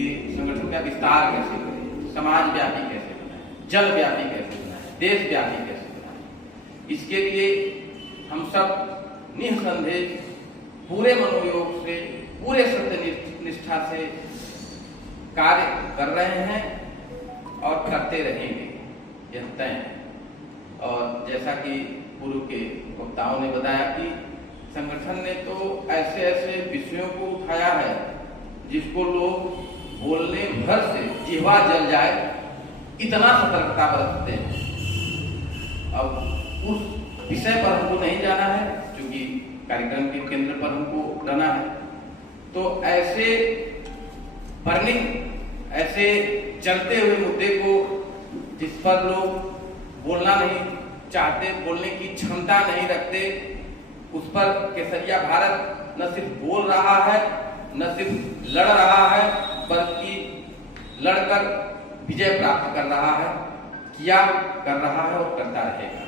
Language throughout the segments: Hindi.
कि संगठन का विस्तार कैसे करें, समाज व्यापी कैसे बनाए, जल व्यापी कैसे बनाए, देश व्यापी कैसे बनाए। इसके लिए हम सब निःसंदेह पूरे मनोयोग से, पूरे सत्यनिष्ठा से कार्य कर रहे हैं और करते रहेंगे, यह तय है। और जैसा कि पूर्व के वक्ताओं ने बताया कि संगठन ने तो ऐसे ऐसे विषयों को उठाया है जिसको लोग बोलने भर से जिह्वा जल जाए, इतना सतर्कता बरतते हैं। अब उस विषय पर हमको नहीं जाना है, क्योंकि कार्यक्रम के केंद्र पर हमको रहना है। तो ऐसे बर्निंग, ऐसे चलते हुए मुद्दे को जिस पर लोग बोलना नहीं चाहते, बोलने की क्षमता नहीं रखते, उस पर केसरिया भारत न सिर्फ बोल रहा है, न सिर्फ लड़ रहा है, बल्कि लड़कर विजय प्राप्त कर रहा है, किया कर रहा है और करता रहेगा।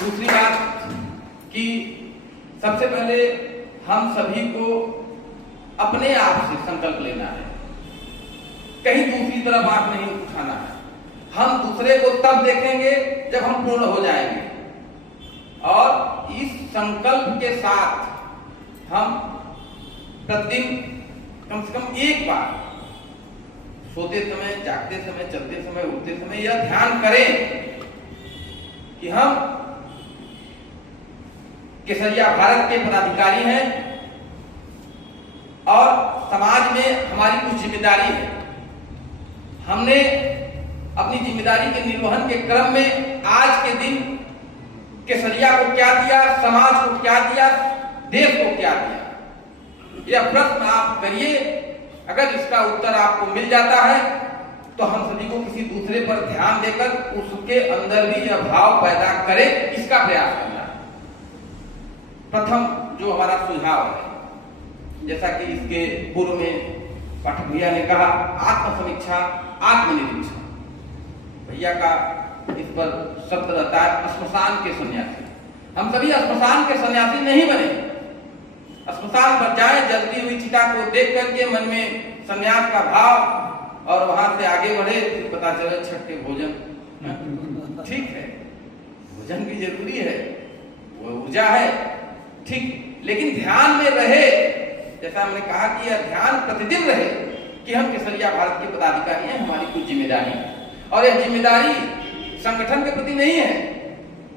दूसरी बात कि सबसे पहले हम सभी को अपने आप से संकल्प लेना है, कहीं दूसरी तरफ आंख नहीं उठाना है। हम दूसरे को तब देखेंगे जब हम पूर्ण हो जाएंगे, और इस संकल्प के साथ हम प्रतिदिन कम से कम एक बार सोते समय, जागते समय, चलते समय, उठते समय यह ध्यान करें कि हम केसरिया भारत के पदाधिकारी हैं और समाज में हमारी कुछ जिम्मेदारी है। हमने अपनी जिम्मेदारी के निर्वहन के क्रम में आज के दिन केसरिया को क्या दिया, समाज को क्या दिया, देश को क्या दिया, यह प्रश्न आप करिए। अगर इसका उत्तर आपको मिल जाता है तो हम सभी को किसी दूसरे पर ध्यान देकर उसके अंदर भी यह भाव पैदा करे, इसका प्रयास करना है। प्रथम जो हमारा सुझाव है, जैसा कि इसके पूर्व में पाठक भैया ने कहा, आत्मसमीक्षा, आत्मनिरीक्षण। भैया का इस पर शब्द रहता है श्मशान के सन्यासी। हम सभी श्मशान के सन्यासी नहीं बने। श्मशान पर जाए, जलती हुई चिता को देख करके मन में सन्यास का भाव, और वहां से आगे बढ़े, फिर पता चले छठ के भोजन ठीक है, भोजन भी जरूरी है, वो ऊर्जा है, ठीक, लेकिन ध्यान में रहे, जैसा हमने कहा कि यह ध्यान प्रतिदिन रहे कि हम केसरिया भारत के पदाधिकारी हैं, हमारी कुछ जिम्मेदारी है। और यह जिम्मेदारी संगठन के प्रति नहीं है,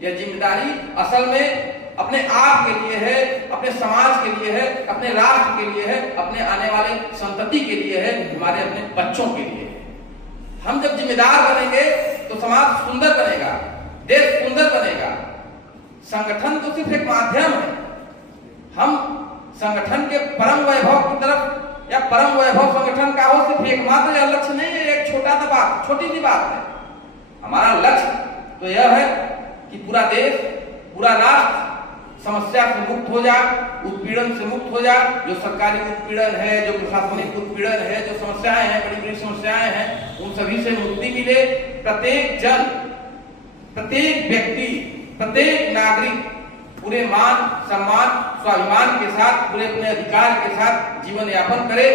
यह जिम्मेदारी असल में अपने आप के लिए है, अपने समाज के लिए है, अपने राष्ट्र के लिए है, अपने आने वाले संतति के लिए है, हमारे अपने बच्चों के लिए है। हम जब जिम्मेदार बनेंगे तो समाज सुंदर बनेगा, देश सुंदर बनेगा। संगठन तो सिर्फ एक माध्यम है। हम संगठन के परम वैभव की तरफ, या परम वैभव संगठन का हो, सिर्फ एकमात्र यह लक्ष्य नहीं है, एक छोटा सा बात, छोटी सी बात है। हमारा लक्ष्य तो यह है कि पूरा देश, पूरा राष्ट्र समस्या से मुक्त हो जाए, उत्पीड़न से मुक्त हो जाए। जो सरकारी उत्पीड़न है, जो प्रशासनिक उत्पीड़न है, जो समस्याएं हैं, बड़ी बड़ी समस्याएं हैं, उन सभी से मुक्ति मिले। प्रत्येक जन, प्रत्येक व्यक्ति, प्रत्येक नागरिक पूरे मान, सम्मान, स्वाभिमान के साथ, पूरे अपने अधिकार के साथ जीवन यापन करे,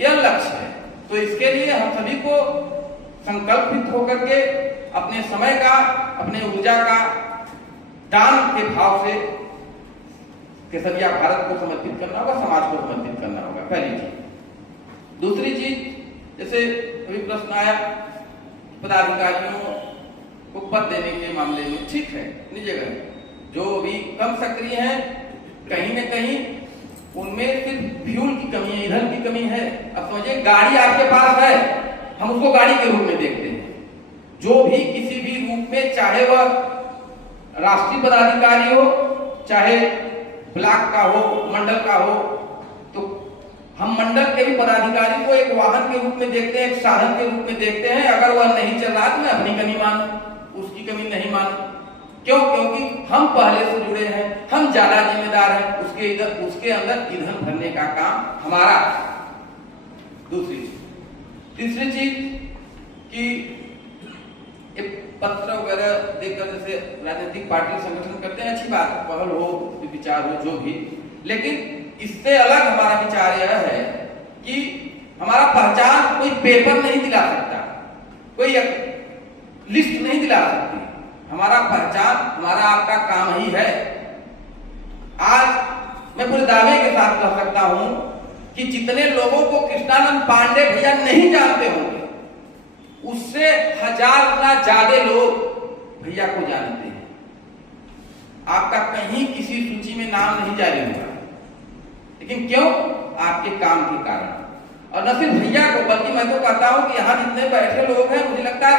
यह लक्ष्य है। तो इसके लिए हम सभी को संकल्पित होकर के अपने समय का, अपने ऊर्जा का दान के भाव से केसरिया भारत को समर्पित करना होगा, समाज को समर्पित करना होगा, पहली चीज। दूसरी चीज, जैसे अभी प्रश्न आया पदाधिकारियों को पद देने के मामले में, ठीक है, अपनी जगह जो भी कम सक्रिय हैं, कहीं न कहीं उनमें सिर्फ फ्यूल की कमी है, ईंधन की कमी है। अब समझिए, गाड़ी आपके पास है, हम उसको गाड़ी के रूप में देखते हैं। जो भी किसी भी रूप में, चाहे वह राष्ट्रीय पदाधिकारी हो, चाहे ब्लॉक का हो, मंडल का हो, तो हम मंडल के भी पदाधिकारी को एक वाहन के रूप में देखते हैं, एक साधन के रूप में देखते हैं। अगर वह नहीं चल रहा तो मैं अपनी कमी मानूं, उसकी कमी नहीं मानूं। क्यों? क्योंकि हम पहले से जुड़े हैं, हम ज्यादा जिम्मेदार हैं, उसके अंदर ईंधन भरने का काम हमारा। दूसरी चीज, तीसरी चीज कि पत्र वगैरह देकर जैसे राजनीतिक पार्टी संगठन करते हैं, अच्छी बात, पहल हो, विचार हो, जो भी, लेकिन इससे अलग हमारा विचार यह है कि हमारा पहचान कोई पेपर नहीं दिला सकता, कोई लिस्ट नहीं दिला सकती। हमारा पहचान हमारा आपका काम ही है। आज मैं पूरे दावे के साथ कह सकता हूं कि जितने लोगों को कृष्णानंद पांडे भैया नहीं जानते होंगे, उससे 1000 गुना ज्यादा लोग भैया को जानते हैं। आपका कहीं किसी सूची में नाम नहीं जारी होगा, लेकिन क्यों? आपके काम के कारण। और न सिर्फ भैया को, बल्कि मैं तो कहता हूं कि यहां जितने बैठे लोग हैं, मुझे लगता है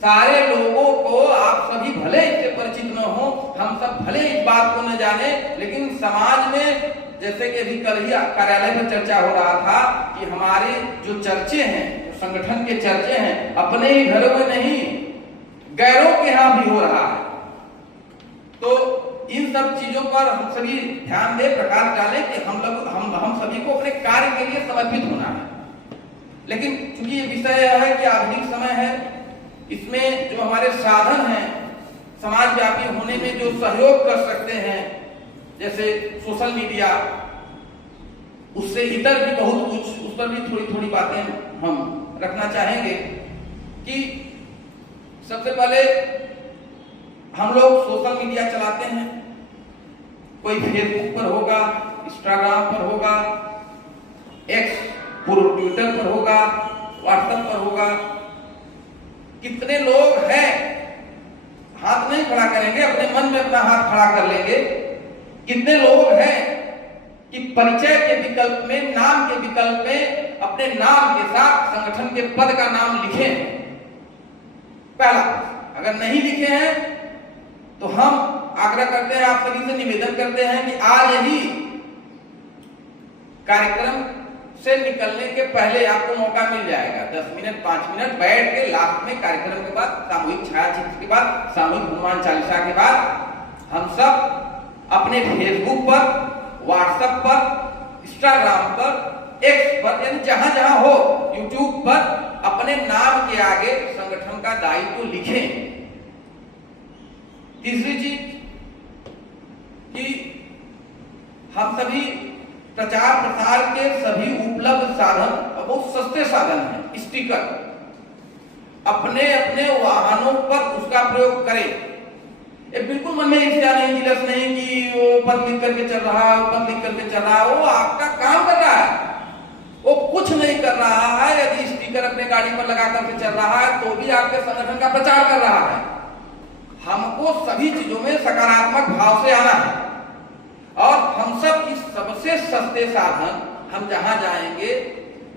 सारे लोगों को आप सभी भले इससे परिचित न हो, हम सब भले इस बात को न जाने, लेकिन समाज में जैसे कि अभी कल ही कार्यालय में चर्चा हो रहा था कि हमारे जो चर्चे हैं, संगठन के चर्चे हैं, अपने ही घरों में नहीं, गैरों के यहां भी हो रहा है। तो इन सब चीजों पर हम सभी ध्यान दें, प्रकाश डालें कि हम सभी को अपने कार्य के लिए समर्पित होना है। लेकिन चूंकि ये विषय है कि आधुनिक समय है, इसमें जो हमारे साधन हैं समाज व्यापी होने में जो सहयोग कर सकते हैं, जैसे सोशल मीडिया, उससे इतर भी बहुत कुछ, उस पर भी थोड़ी थोड़ी बातें हम रखना चाहेंगे। कि सबसे पहले हम लोग सोशल मीडिया चलाते हैं, कोई फेसबुक पर होगा, इंस्टाग्राम पर होगा, एक्स पूर्व ट्विटर पर होगा, व्हाट्सएप पर होगा। कितने लोग हैं, हाथ नहीं खड़ा करेंगे, अपने मन में अपना हाथ खड़ा कर लेंगे। कितने लोग हैं कि परिचय के विकल्प में, नाम के विकल्प में अपने नाम के साथ संगठन के पद का नाम लिखे? पहला, अगर नहीं लिखे हैं तो हम आग्रह करते हैं, आप सभी से निवेदन करते हैं कि आज ही कार्यक्रम से निकलने के पहले आपको मौका मिल जाएगा, 10 मिनट 5 मिनट बैठ के लास्ट में कार्यक्रम के बाद, सामूहिक छायाचित्र के बाद, सामूहिक हनुमान चालीसा के बाद हम सब अपने फेसबुक पर, व्हाट्सएप पर, इंस्टाग्राम पर, एक्स पर, यानी जहां जहां हो, यूट्यूब पर अपने नाम के आगे संगठन का दायित्व लिखें। तीसरी चीज कि हम सभी प्रचार प्रसार के सभी उपलब्ध साधन, और बहुत सस्ते साधन हैं, स्टिकर अपने अपने वाहनों पर उसका प्रयोग करें। ये बिल्कुल मन में ईर्ष्या नहीं, जिलस नहीं कि वो ऊपर लिख करके चल रहा है, ऊपर लिख करके चल रहा है। वो आपका काम कर रहा है, वो कुछ नहीं कर रहा है। यदि स्टिकर अपने गाड़ी पर लगा करके चल रहा है तो भी आपके संगठन का प्रचार कर रहा है। हमको सभी चीजों में सकारात्मक भाव से आना है, और हम सब इस सबसे सस्ते साधन, हम जहां जाएंगे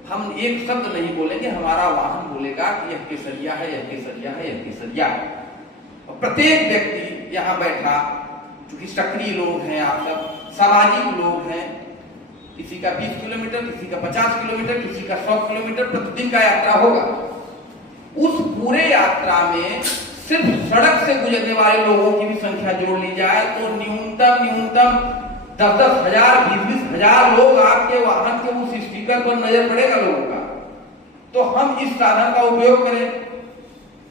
हम एक शब्द नहीं बोलेंगे, हमारा वाहन बोलेगा कि यह केसरिया है, यह केसरिया है, यह केसरिया है। और प्रत्येक व्यक्ति यहाँ बैठा, चूंकि सक्रिय लोग हैं, आप सब सामाजिक लोग हैं, किसी का 20 किलोमीटर, किसी का 50 किलोमीटर, किसी का 100 किलोमीटर प्रतिदिन का यात्रा होगा। उस पूरे यात्रा में सिर्फ सड़क से गुजरने वाले लोगों की भी संख्या जोड़ ली जाए तो न्यूनतम 10-10 हजार, 20-20 हजार लोग आपके वाहन के उस स्टिकर पर नजर पड़ेगा लोगों का। तो हम इस साधन का उपयोग करें,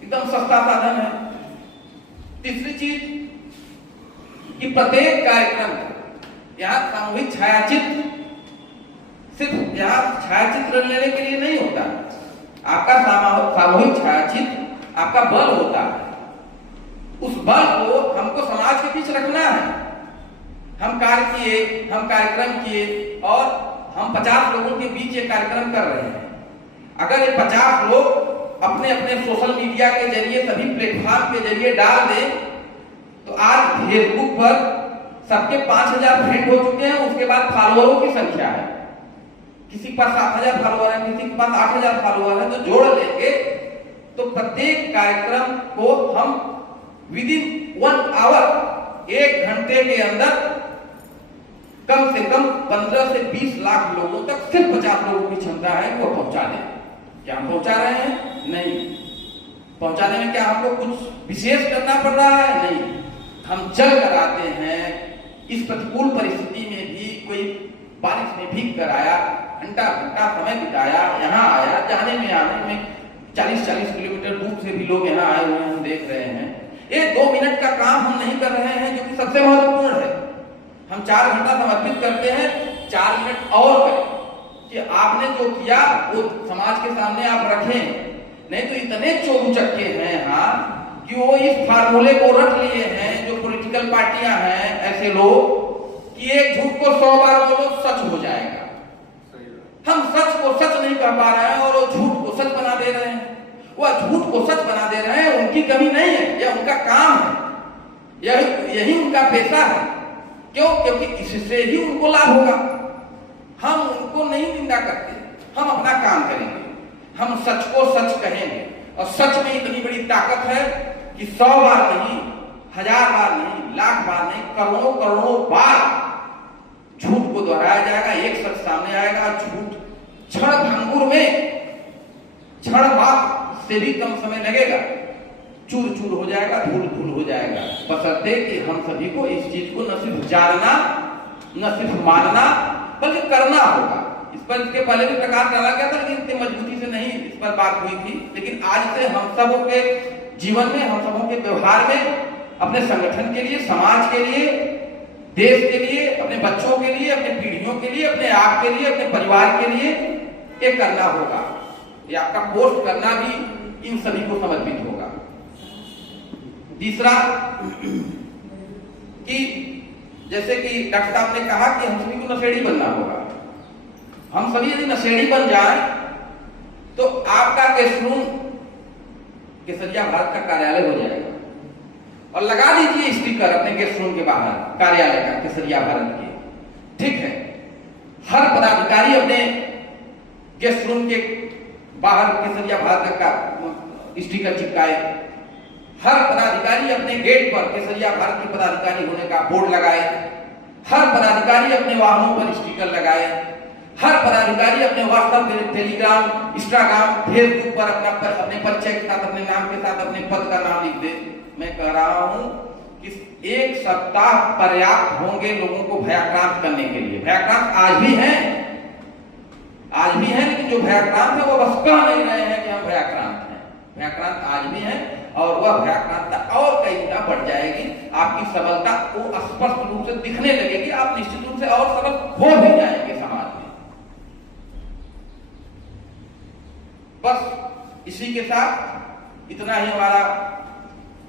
एकदम सस्ता साधन है। तीसरी चीज कि प्रत्येक कार्यक्रम, यहाँ सामूहिक छायाचित्र सिर्फ यहाँ छायाचित्र लेने के लिए नहीं होता, आपका सामूहिक छायाचित्र आपका बल होता है। उस बल को हमको समाज के बीच रखना है। हम कार्य किए, हम कार्यक्रम किए, और हम 50 लोगों के बीच ये कार्यक्रम कर रहे हैं। अगर ये 50 लोग अपने अपने सोशल मीडिया के जरिए, सभी प्लेटफॉर्म के जरिए डाल दें, तो आज फेसबुक पर सबके 5000 फ्रेंड हो चुके हैं। उसके बाद फॉलोअरों की संख्या है, किसी के पास 7000 फॉलोअर है, किसी के पास 8000 फॉलोअर है। तो जोड़ लेंगे तो प्रत्येक कार्यक्रम को हम विदिन 1 आवर, 1 घंटे के अंदर कम से कम 15 से 20 लाख लोगों तक सिर्फ 50 लोगों की क्षमता है वो पहुंचा दें। क्या हम पहुंचा रहे हैं? नहीं। पहुंचाने में क्या हमको कुछ विशेष करना पड़ रहा है? नहीं। हम चल कर आते हैं। इस प्रतिकूल परिस्थिति में भी कोई बारिश में भीग कर आया, घंटा समय बिताया, यहाँ आया, जाने में आने में 40-40 किलोमीटर दूर से भी लोग यहाँ आए हुए हैं, हम देख रहे हैं। ये 2 मिनट का काम हम नहीं कर रहे हैं, जो कि सबसे महत्वपूर्ण है। हम 4 घंटा समर्पित करते हैं, 4 मिनट और करें कि आपने जो किया वो समाज के सामने आप रखें। नहीं तो इतने चोरू चक्के हैं यहाँ कि वो इस फार्मूले को रख लिए हैं, जो पॉलिटिकल पार्टियां हैं, ऐसे लोग कि एक झूठ को 100 बार बोलो सच हो जाएगा। हम सच को सच नहीं कर पा रहे हैं और वो झूठ को सच बना दे रहे हैं। वह झूठ को सच बना दे रहे हैं, उनकी कमी नहीं है, यह उनका काम है, यही उनका पेशा है। क्यों? क्योंकि इससे ही उनको लाभ होगा। हम उनको नहीं निंदा करते, हम अपना काम करेंगे, हम सच को सच कहेंगे। और सच में इतनी बड़ी ताकत है कि 100 बार नहीं, 1000 बार नहीं, लाख बार नहीं, करोड़ों करोड़ों बार झूठ को दोहराया जाएगा, एक सच सामने आएगा। झूठ क्षण भंगुर में, क्षण मात्र से भी कम समय लगेगा, चूर चूर हो जाएगा, धूल धूल हो जाएगा। बशर्ते कि हम सभी को इस चीज को न सिर्फ जानना, न सिर्फ मानना, बल्कि करना होगा। इस पर इसके पहले भी प्रकाश डाला गया था, लेकिन इतनी मजबूती से नहीं इस पर बात हुई थी। लेकिन आज से हम सबों के जीवन में, हम सबों के व्यवहार में, अपने संगठन के लिए, समाज के लिए, देश के लिए, अपने बच्चों के लिए, अपने पीढ़ियों के लिए, अपने आप के लिए, अपने परिवार के लिए ये करना होगा। ये आपका पोस्ट करना भी इन सभी को समर्पित होगा। तीसरा कि जैसे कि डॉक्टर साहब ने कहा कि हम सभी को नशेड़ी बनना होगा। हम सभी यदि नशेड़ी बन जाए तो आपका गेस्ट रूम केसरिया भारत का कार्यालय हो जाएगा। और लगा दीजिए स्टिकर अपने गेस्ट रूम के बाहर कार्यालय का, केसरिया भारत के। ठीक है, हर पदाधिकारी अपने गेस्ट रूम के बाहर केसरिया भारत का स्टिकर चिपकाए। हर पदाधिकारी अपने गेट पर केसरिया भारत के पदाधिकारी होने का बोर्ड लगाए। हर पदाधिकारी अपने वाहनों पर स्टिकर लगाए। हर पदाधिकारी अपने व्हाट्सएप, टेलीग्राम, इंस्टाग्राम, फेसबुक पर अपने परिचय के साथ, अपने नाम के साथ अपने पद का नाम लिख दे। मैं कह रहा हूं कि 1 सप्ताह पर्याप्त होंगे लोगों को भयाक्रांत करने के लिए। भयाक्रांत आज भी हैं, लेकिन जो भयाक्रांत है वो बस कह नहीं रहे हैं कि हम भयाक्रांत हैं। भयाक्रांत आज भी हैं और वह भयाक्रांतता और कई गुना बढ़ जाएगी। आपकी सबलता को स्पष्ट रूप से दिखने लगेगी। आप निश्चित रूप से और सबल हो भी जाएंगे समाज में। बस इसी के साथ इतना ही हमारा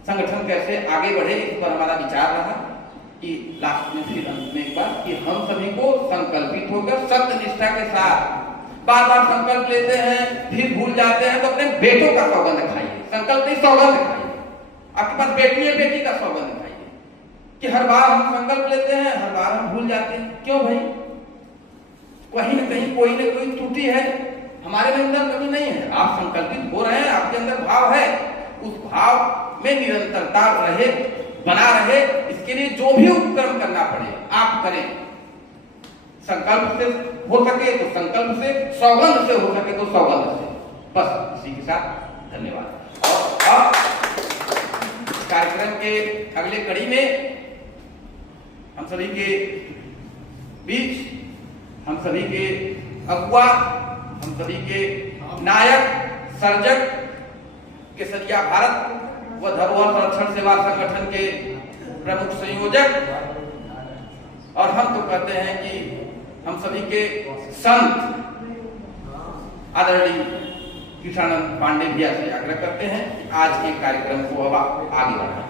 संगठन कैसे आगे बढ़े इस पर हमारा विचार रहा कि लास्ट में फिर अंत में एक बार कि हम सभी को संकल्पित होकर सत्य निष्ठा के साथ बार बार संकल्प लेते हैं, फिर भूल जाते हैं, तो अपने बेटों का सौगंध खाइए। संकल्प नहीं, सौगंध खाइए। आपके पास बेटी है, बेटी का सौगंध खाइए कि हर बार हम संकल्प लेते हैं, हर बार हम भूल जाते हैं। क्यों भाई? कहीं न कहीं कोई न कोई त्रुटि है, हमारे अंदर कमी नहीं है। आप संकल्पित हो रहे हैं, आपके अंदर भाव है, उस भाव में निरंतरता रहे, बना रहे। इसके लिए जो भी उपक्रम करना पड़े आप करें। संकल्प से हो सके तो संकल्प से, सौगंध से हो सके तो सौगंध से। बस इसी के साथ धन्यवाद। और अब कार्यक्रम के अगले कड़ी में हम सभी के बीच, हम सभी के अगुआ, हम सभी के नायक, सर्जक, केसरिया भारत व धरोहर संरक्षण सेवा संगठन के प्रमुख संयोजक, और हम तो कहते हैं कि हम सभी के संत आदरणीय कृष्णानंद पांडे भैया से आग्रह करते हैं कि आज के कार्यक्रम को अब आगे बढ़ाएं।